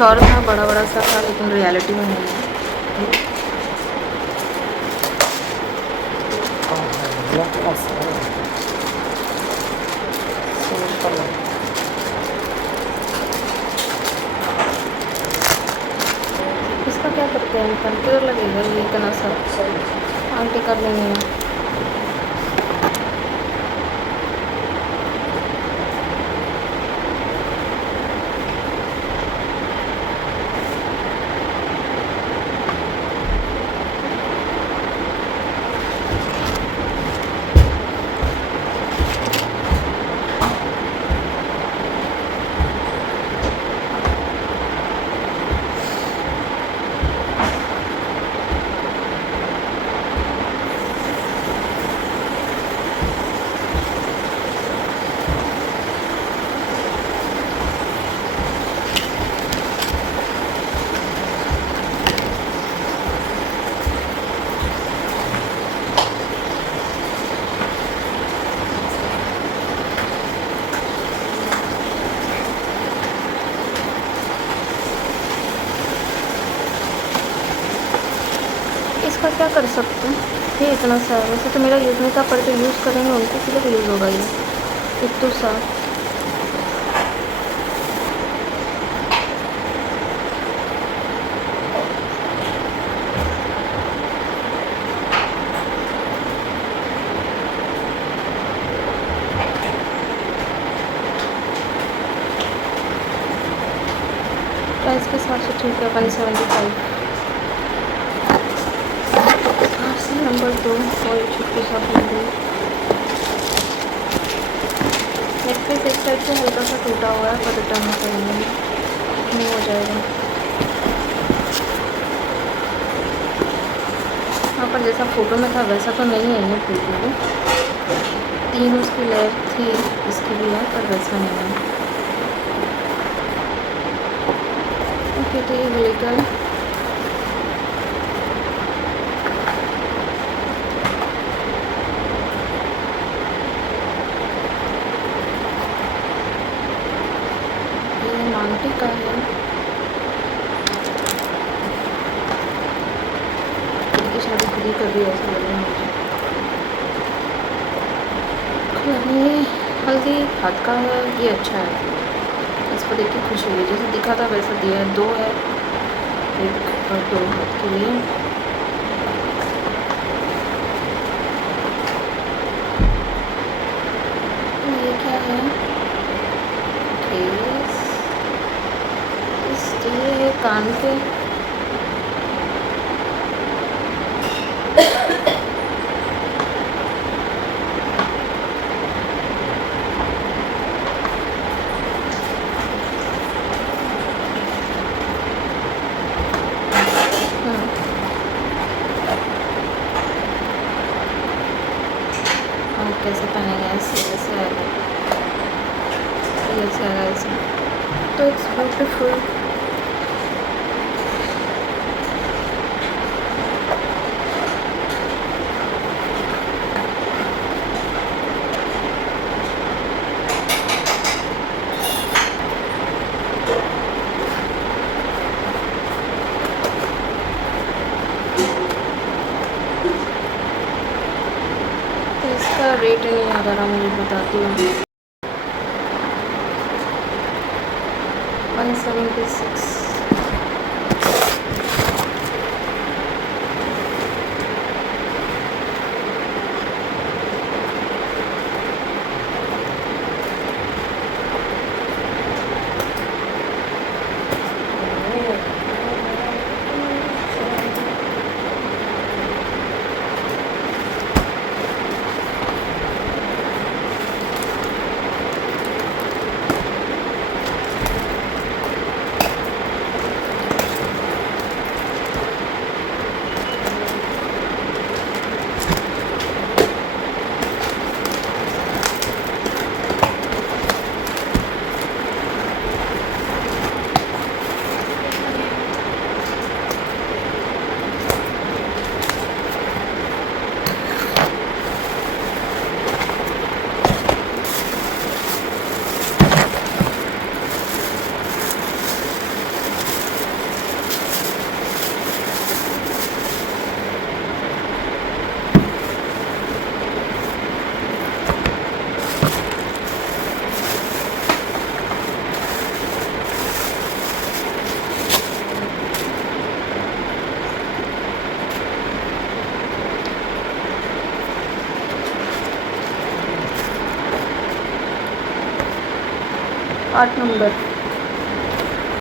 कुछ और था, बड़ा बड़ा सा था, लेकिन रियलिटी में नहीं है। इसका क्या करते हैं, कंप्यूटर लगेगा ये इतना सा, आंटी कर लेंगे। इसका क्या कर सकते हैं, ये इतना सा है। वैसे तो मेरा यूज़ नहीं था, पर जो यूज़ करेंगे उनको कितना यूज़ होगा ये इतना सा। प्राइस के हिसाब से ठीक है, 175। नंबर 2 और एक छोटी सा नंबर। नेकलेस एक साइड से हल्का सा टूटा हुआ है, पर रिटर्न करेंगे नहीं हो जाएगा। यहाँ पर जैसा फ़ोटो में था वैसा तो नहीं है ये फोटो में, 3 उसकी लेयर थी, इसकी भी है, पर वैसा नहीं है। ओके, तो ये ग्लिटर मांगटी का है, इसकी शादी खुद ही कर दी ऐसा लग रहा है मुझे। ये हल्दी हाथ का है, ये अच्छा है, इसको देख के खुश हुई, जैसे दिखा था वैसा दिया है। 2 है, 1 और 2 हाथ के लिए। ये क्या है, केस ये है कान पे, कैसे पहनेंगे, ऐसे ऐसे आएगा, ऐसे आएगा ऐसे, तो इट्स ब्यूटीफुल। इसका रेट नहीं याद आ रहा, मुझे बताती हूँ। 176। 8 नंबर।